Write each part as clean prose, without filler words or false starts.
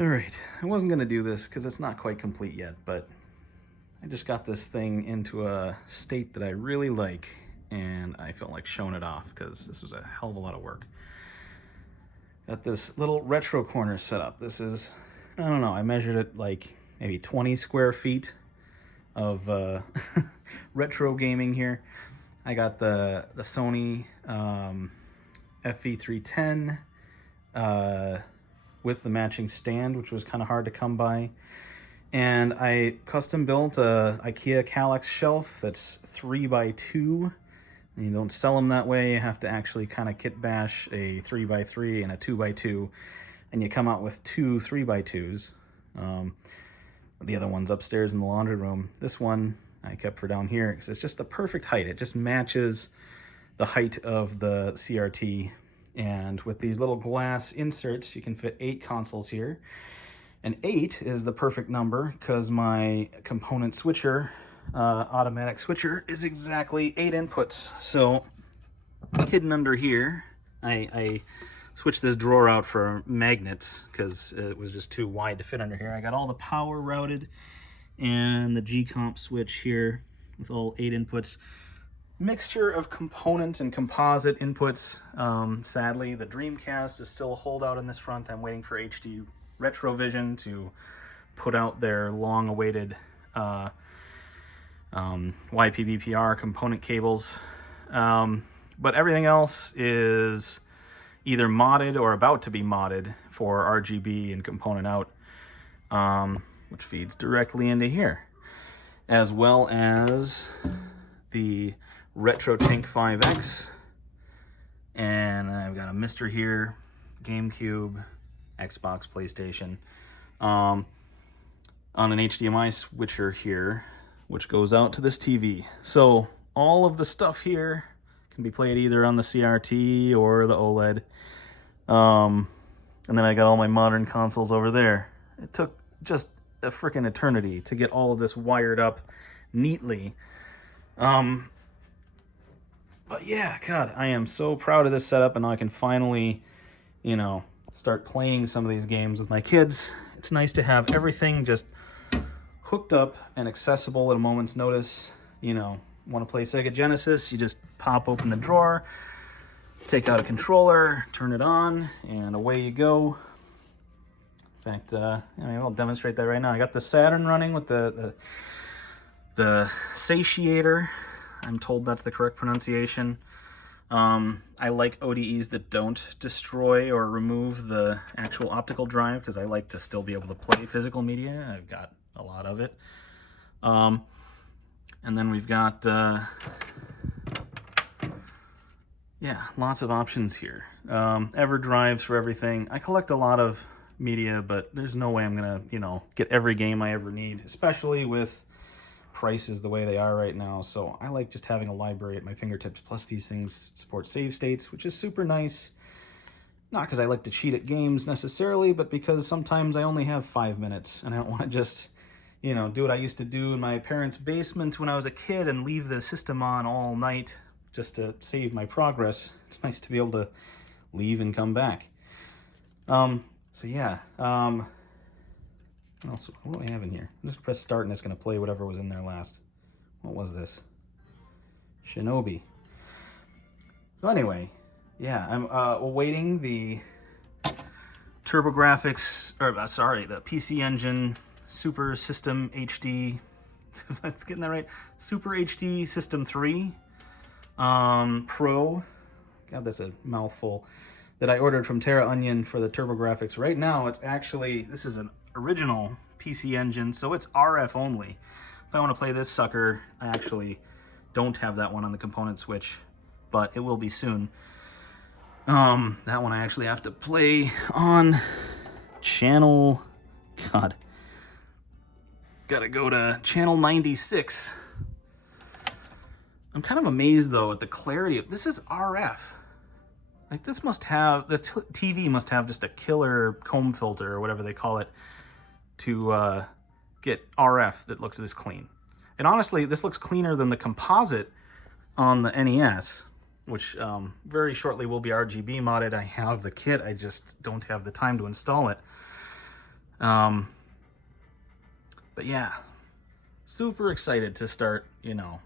All right, I wasn't gonna do this because it's not quite complete yet, but I just got this thing into a state that I really like, and I felt like showing it off because this was a hell of a lot of work. Got this little retro corner set up. This is, I don't know, I measured it like maybe 20 square feet of retro gaming here. I got the Sony fv310 with the matching stand, which was kind of hard to come by. And I custom built a IKEA Kallax shelf that's 3x2. And you don't sell them that way. You have to actually kind of kit bash a 3x3 and a 2x2, and you come out with two 3x2s. The other one's upstairs in the laundry room. This one I kept for down here because it's just the perfect height. It just matches the height of the CRT. And with these little glass inserts, you can fit 8 consoles here. And 8 is the perfect number because my component switcher, automatic switcher, is exactly 8 inputs. So hidden under here, I switched this drawer out for magnets because it was just too wide to fit under here. I got all the power routed and the gComp switch here with all 8 inputs. Mixture of component and composite inputs. Sadly, the Dreamcast is still a holdout in this front. I'm waiting for HD Retrovision to put out their long-awaited YPbPr component cables. But everything else is either modded or about to be modded for RGB and component out, which feeds directly into here, as well as the Retrotink 5X, and I've got a Mister here, GameCube, Xbox, PlayStation, on an HDMI switcher here, which goes out to this TV. So all of the stuff here can be played either on the CRT or the OLED. And then I got all my modern consoles over there. It took just a freaking eternity to get all of this wired up neatly. But yeah, God, I am so proud of this setup, and now I can finally, you know, start playing some of these games with my kids. It's nice to have everything just hooked up and accessible at a moment's notice. You know, want to play Sega Genesis, you just pop open the drawer, take out a controller, turn it on, and away you go. In fact, I'll demonstrate that right now. I got the Saturn running with the satiator. I'm told that's the correct pronunciation. I like ODEs that don't destroy or remove the actual optical drive because I like to still be able to play physical media. I've got a lot of it. And then we've got, yeah, lots of options here. Ever drives for everything. I collect a lot of media, but there's no way I'm gonna, get every game I ever need, especially with prices the way they are right now. So I like just having a library at my fingertips. Plus these things support save states, which is super nice. Not because I like to cheat at games necessarily, but because sometimes I only have 5 minutes and I don't want to just, do what I used to do in my parents' basement when I was a kid and leave the system on all night just to save my progress. It's nice to be able to leave and come back. So yeah, what do I have in here? I just press start and it's going to play whatever was in there last. What was this? Shinobi. So anyway, yeah, I'm awaiting the TurboGrafx, the PC Engine Super System HD, I'm getting that right? Super HD System 3 Pro. God, that's a mouthful. That I ordered from Terra Onion for the TurboGrafx. Right now, it's actually, this is an original PC Engine, so it's RF only. If I want to play this sucker, I actually don't have that one on the component switch, but it will be soon. That one I actually have to play on channel, God, gotta go to channel 96. I'm kind of amazed though at the clarity of, this is RF. Like this TV must have just a killer comb filter or whatever they call it to get RF that looks this clean. And honestly, this looks cleaner than the composite on the NES, which very shortly will be RGB modded. I have the kit, I just don't have the time to install it. But yeah, super excited to start, you know,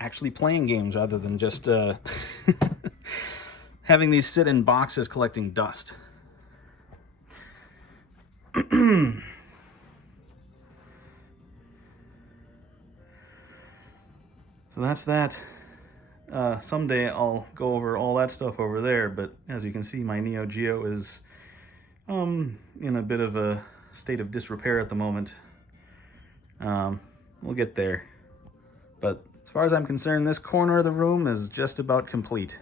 actually playing games rather than just having these sit in boxes collecting dust. So that's that. Someday I'll go over all that stuff over there, but as you can see, my Neo Geo is in a bit of a state of disrepair at the moment. We'll get there. But as far as I'm concerned, this corner of the room is just about complete.